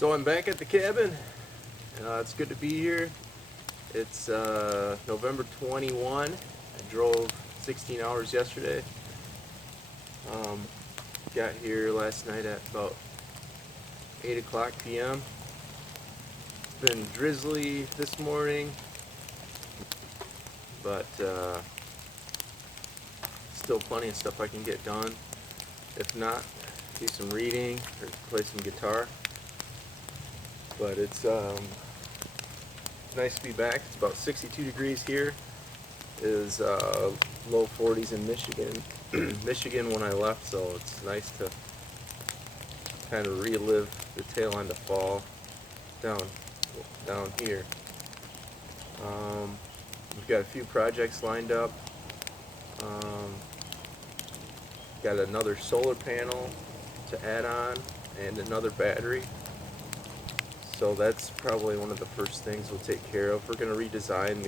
So I'm back at the cabin. It's good to be here. It's November 21. I drove 16 hours yesterday. Got here last night at about 8 o'clock p.m. Been drizzly this morning, but still plenty of stuff I can get done. If not, do some reading or play some guitar. But it's nice to be back. It's about 62 degrees here. It is low 40s in Michigan when I left, so it's nice to kind of relive the tail end of fall down here. We've got a few projects lined up. Got another solar panel to add on and another battery. So that's probably one of the first things we'll take care of. We're going to redesign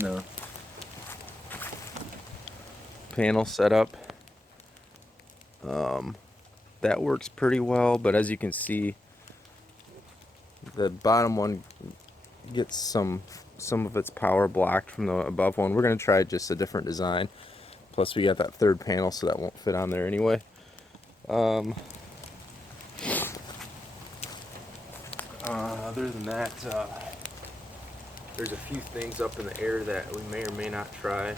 the panel setup. That works pretty well, but as you can see, the bottom one gets some of its power blocked from the above one. We're going to try just a different design. Plus we got that third panel, so that won't fit on there anyway. Other than that, there's a few things up in the air that we may or may not try,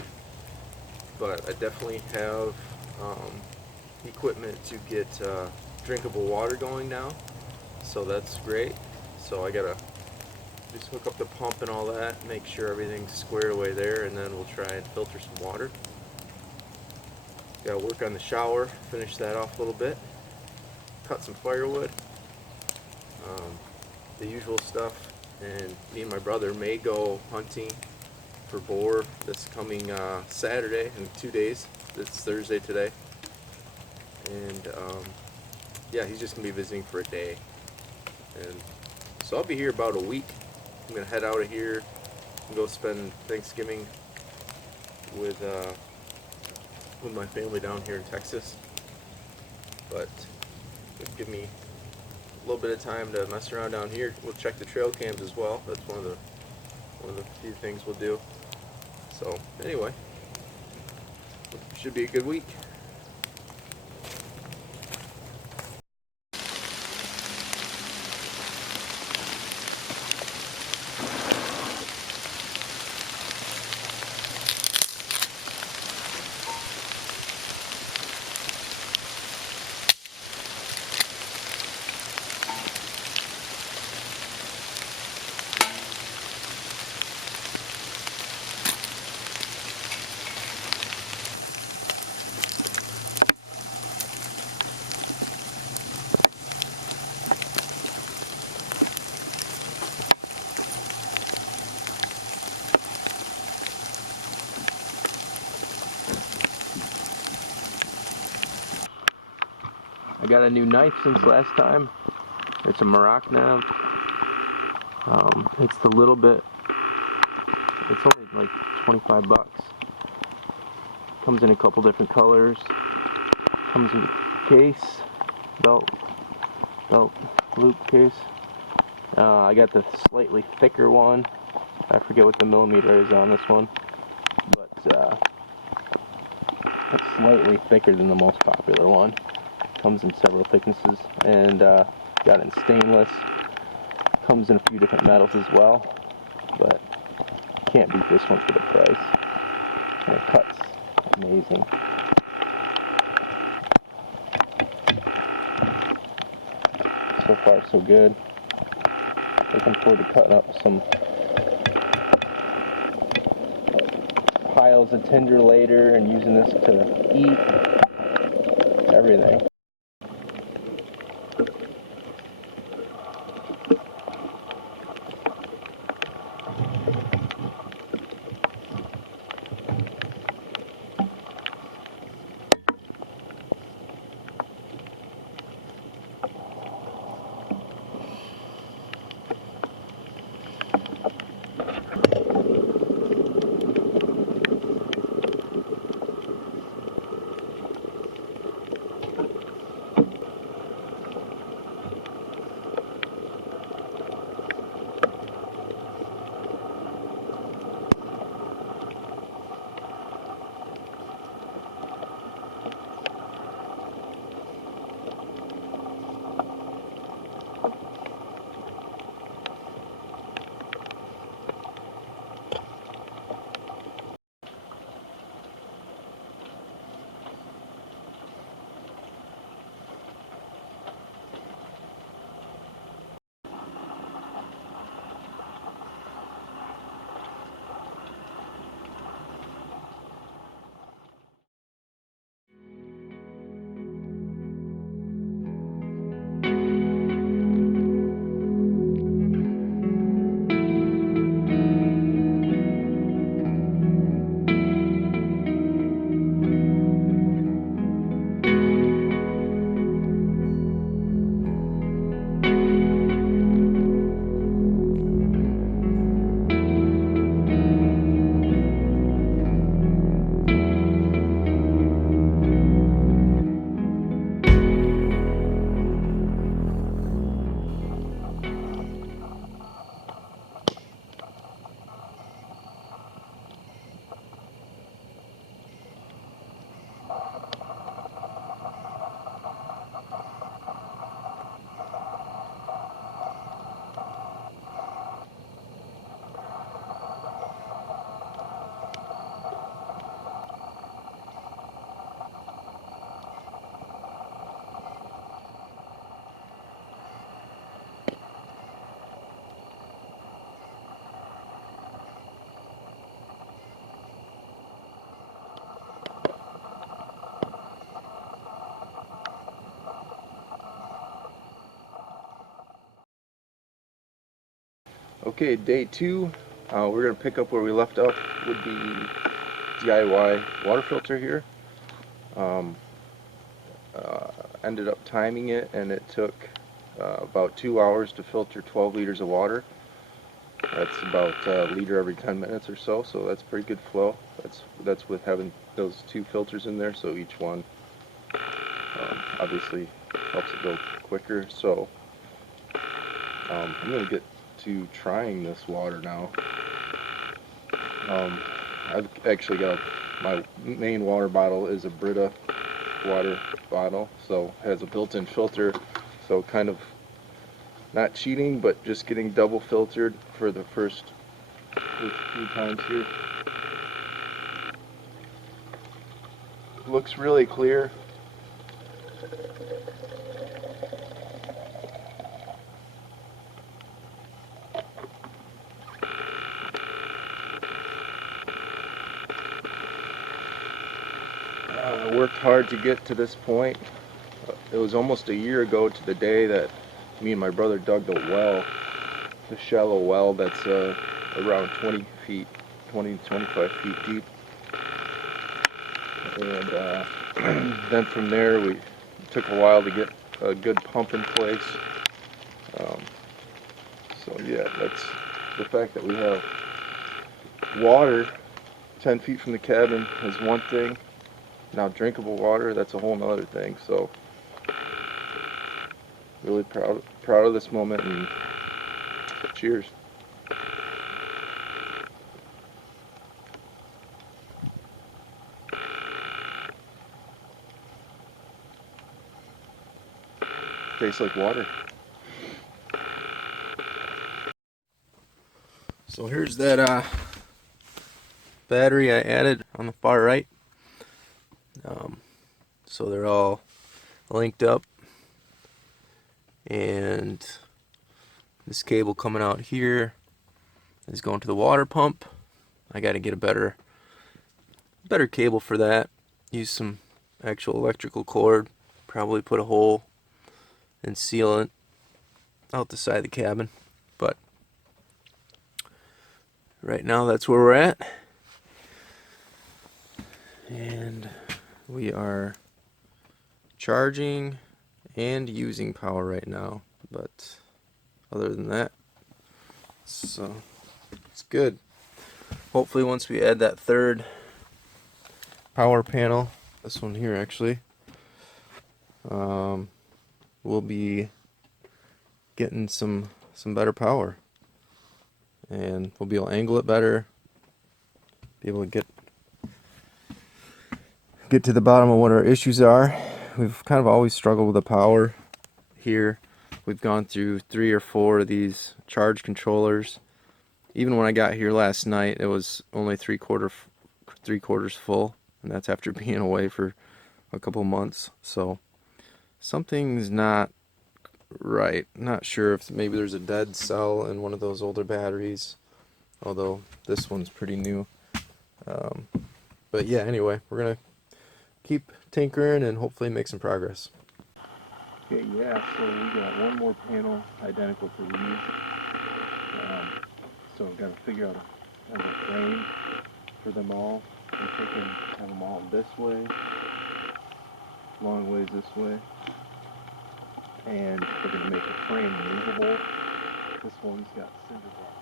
but I definitely have equipment to get drinkable water going now, so that's great. So I gotta just hook up the pump and all that, make sure everything's squared away there, and then we'll try and filter some water. Gotta work on the shower, finish that off a little bit, cut some firewood, the usual stuff. And me and my brother may go hunting for boar this coming Saturday in 2 days. It's Thursday today. And yeah, he's just gonna be visiting for a day. And so I'll be here about a week. I'm gonna head out of here and go spend Thanksgiving with my family down here in Texas. But it'll give me a little bit of time to mess around down here. We'll check the trail cams as well. That's one of the few things we'll do. So anyway, should be a good week. I got a new knife since last time. It's a Maracnav. It's only like 25 bucks. Comes in a couple different colors. Comes in a case, belt loop case. I got the slightly thicker one. I forget what the millimeter is on this one, but it's slightly thicker than the most popular one. Comes in several thicknesses, and got it in stainless. Comes in a few different metals as well, but can't beat this one for the price. And it cuts amazing. So far so good. Looking forward to cutting up some piles of tinder later and using this to eat, everything. Okay, day 2, we're going to pick up where we left off with the DIY water filter here. Ended up timing it, and it took about 2 hours to filter 12 liters of water. That's about a liter every 10 minutes or so, so that's pretty good flow. That's with having those 2 filters in there, so each one obviously helps it go quicker. So I'm going to get to trying this water now. I've actually got my main water bottle is a Brita water bottle, so it has a built-in filter, so kind of not cheating, but just getting double filtered for the first few times here. Looks really clear. I worked hard to get to this point. It was almost a year ago to the day that me and my brother dug the well, the shallow well that's around 20 to 25 feet deep. And then from there it took a while to get a good pump in place. So yeah, that's the fact that we have water 10 feet from the cabin is one thing. Now drinkable water, that's a whole nother thing. So really proud of this moment, and cheers. Tastes like water. So here's that battery I added on the far right. So they're all linked up, and this cable coming out here is going to the water pump. I got to get a better cable for that. Use some actual electrical cord. Probably put a hole and seal it out the side of the cabin. But right now that's where we're at, and we are charging and using power right now, but other than that, so it's good. Hopefully once we add that third power panel, this one here actually, we'll be getting some better power, and we'll be able to angle it better, be able to get to the bottom of what our issues are. We've kind of always struggled with the power here. We've gone through 3 or 4 of these charge controllers. Even when I got here last night, it was only three quarters full, and that's after being away for a couple months. So something's not right. Not sure if maybe there's a dead cell in one of those older batteries, although this one's pretty new. But yeah, anyway, we're gonna keep tinkering and hopefully make some progress. Okay, yeah, so we got one more panel identical to these. So we've got to figure out a frame for them all. I'm thinking have them all this way, long ways this way, and we're going to make the frame movable. This one's got cinder block.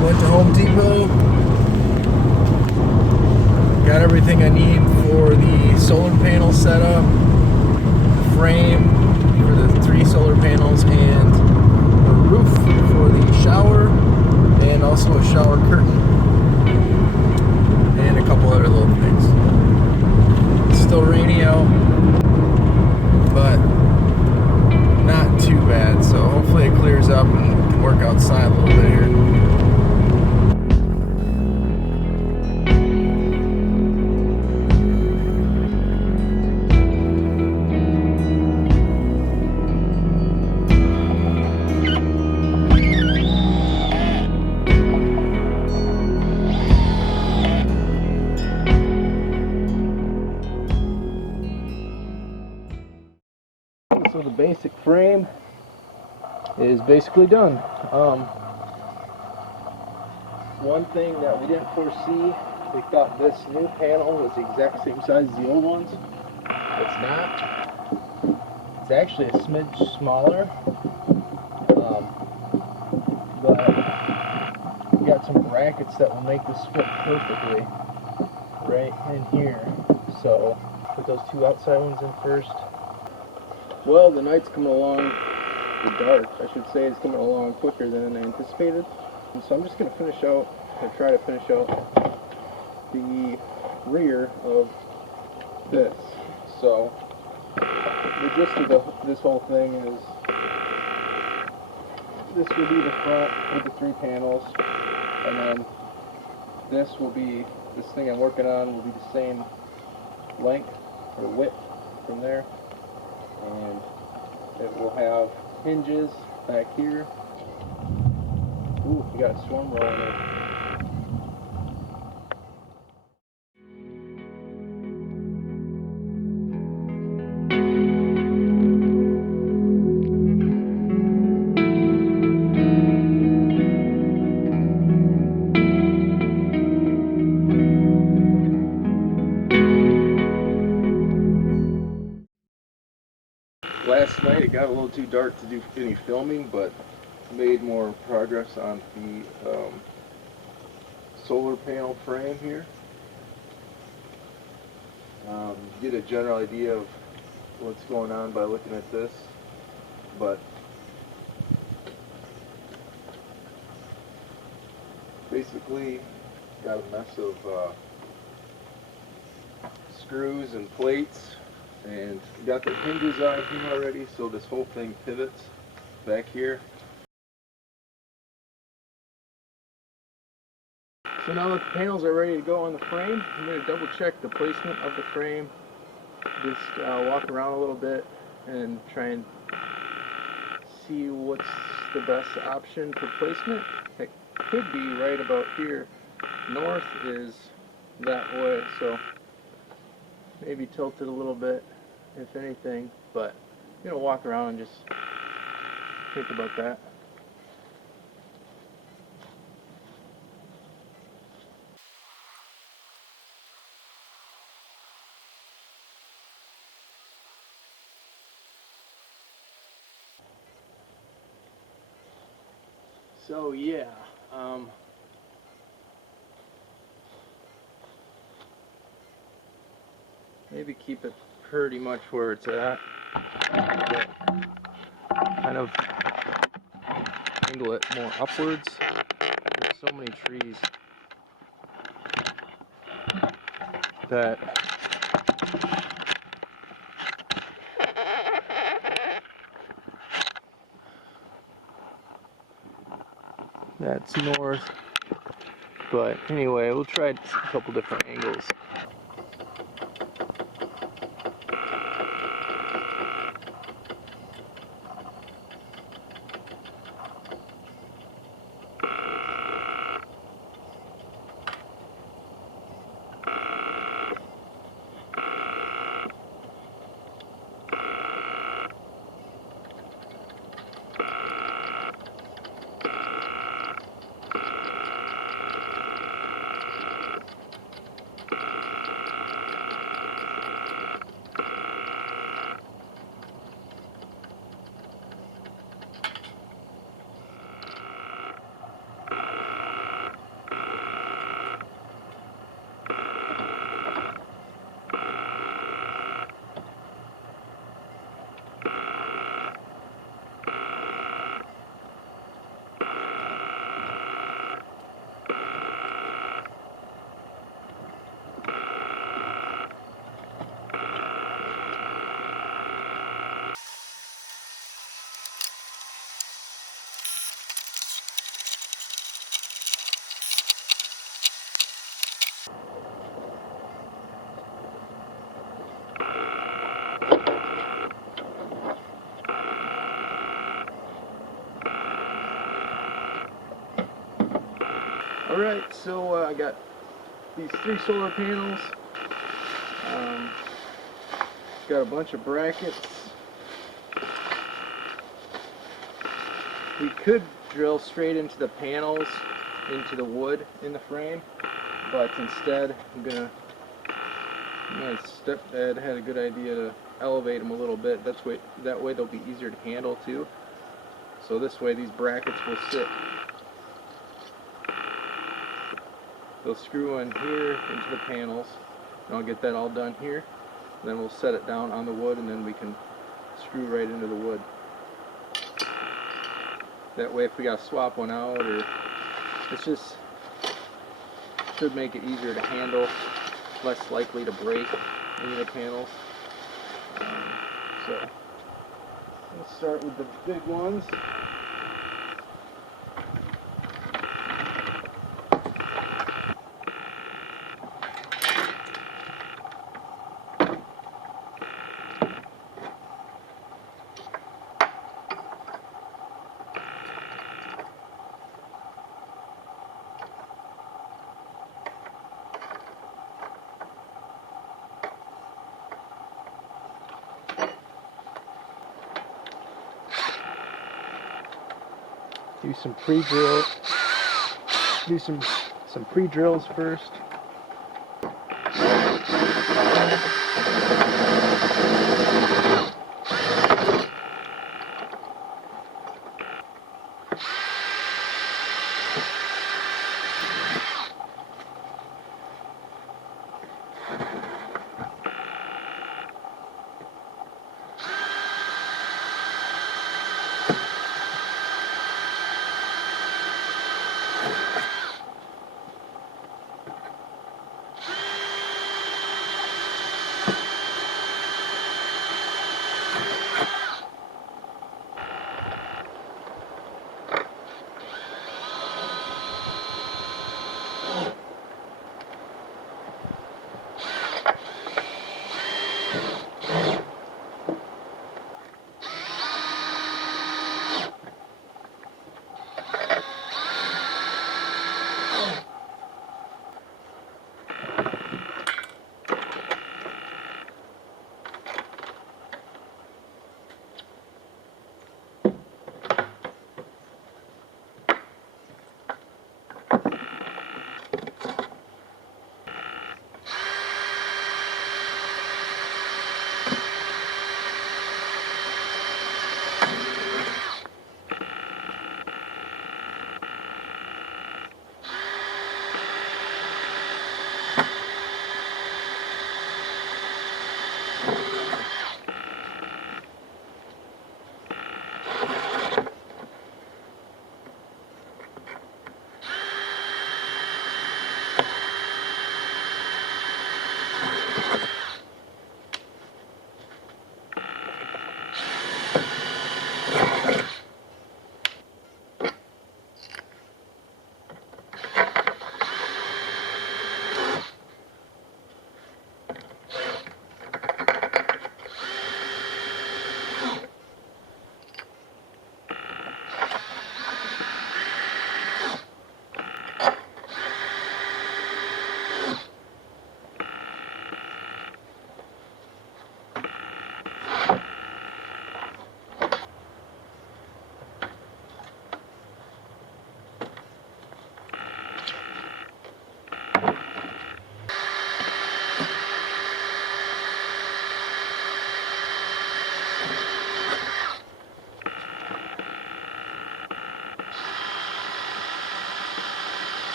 Went to Home Depot, got everything I need for the solar panel setup, the frame for the 3 solar panels, and a roof for the shower, and also a shower curtain, and a couple other little things. It's still rainy out, but not too bad, so hopefully it clears up and we can work outside a little bit here. basic frame is basically done. One thing that we didn't foresee, we thought this new panel was the exact same size as the old ones. It's not. It's actually a smidge smaller. But we got some brackets that will make this fit perfectly right in here. So put those two outside ones in first. Well, the night's coming along, the dark, I should say, is coming along quicker than I anticipated. And so I'm just going to try to finish out the rear of this. So the gist of this whole thing is this will be the front with the 3 panels, and then this thing I'm working on will be the same length or width from there, and it will have hinges back here. Ooh, we got a swarm rolling in. Last night it got a little too dark to do any filming, but made more progress on the solar panel frame here. Get a general idea of what's going on by looking at this, but basically got a mess of screws and plates, and got the hinges on here already, so this whole thing pivots back here. So now that the panels are ready to go on the frame, I'm going to double check the placement of the frame, just walk around a little bit and try and see what's the best option for placement. It could be right about here. North is that way, so maybe tilt it a little bit, if anything, but I'm going to walk around and just think about that. So yeah, maybe keep it pretty much where it's at, but kind of angle it more upwards. There's so many trees that that's north, but anyway, we'll try a couple different angles. Alright, so I got these 3 solar panels, got a bunch of brackets We could drill straight into the panels, into the wood in the frame, but instead my stepdad had a good idea to elevate them a little bit. That way they'll be easier to handle too. So this way these brackets will sit. They'll screw in here into the panels, and I'll get that all done here. And then we'll set it down on the wood, and then we can screw right into the wood. That way if we gotta swap one out, or it's just should make it easier to handle, less likely to break into the panels. So let's start with the big ones. Do some pre-drills first.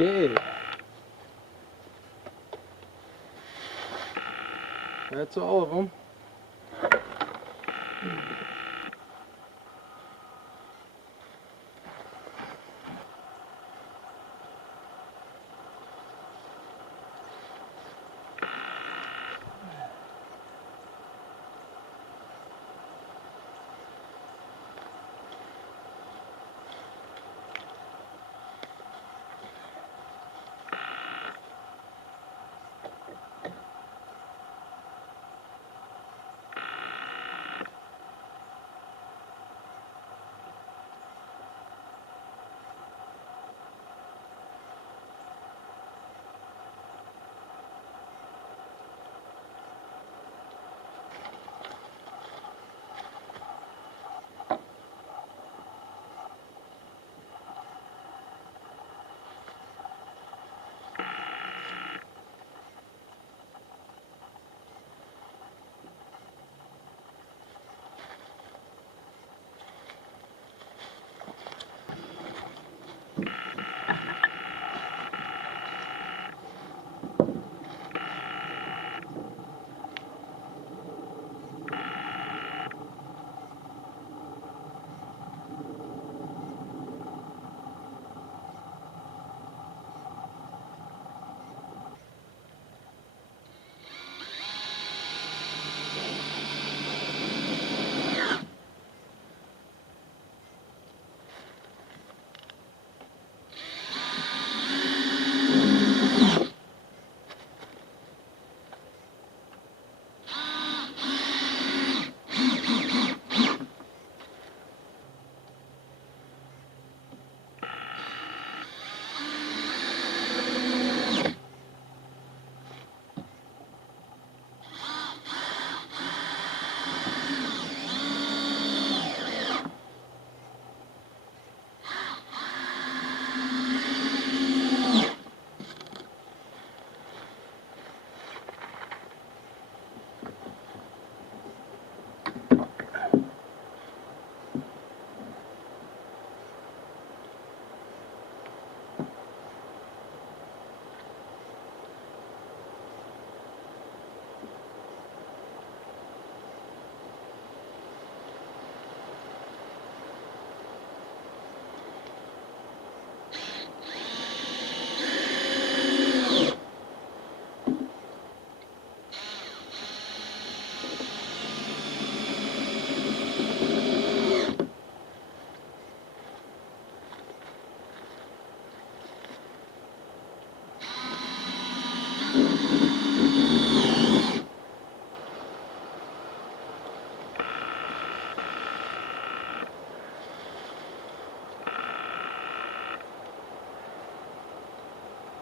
Okay. That's all of them.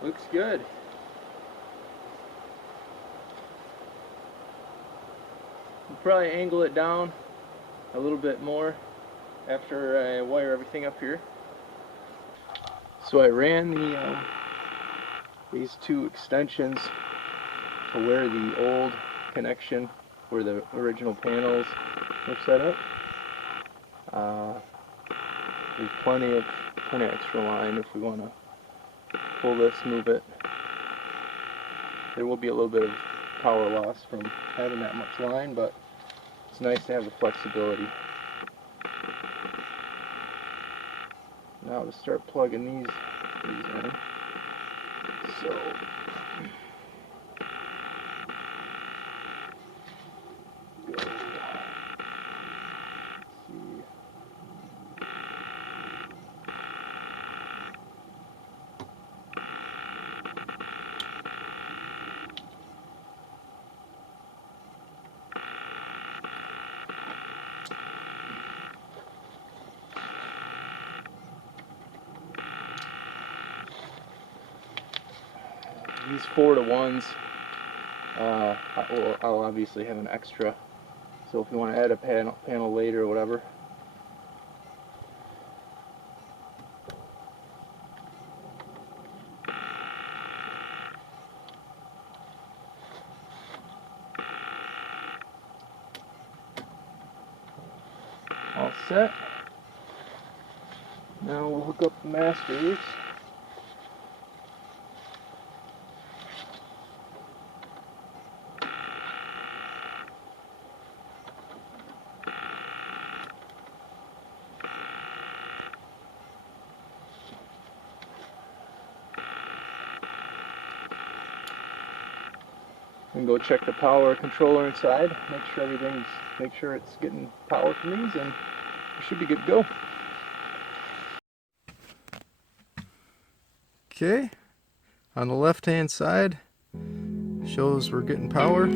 Looks good. We'll probably angle it down a little bit more after I wire everything up here. So I ran these two extensions to where the old connection, where the original panels were set up. There's plenty of extra line if we want to pull this, move it. There will be a little bit of power loss from having that much line, but it's nice to have the flexibility. Now to start plugging these in. So go. See. These 4-to-1s, I'll obviously have an extra, so if you want to add a panel later or whatever. All set. Now we'll hook up the masters. And go check the power controller inside, make sure it's getting power from these, and we should be good to go. Okay, on the left hand side shows we're getting power.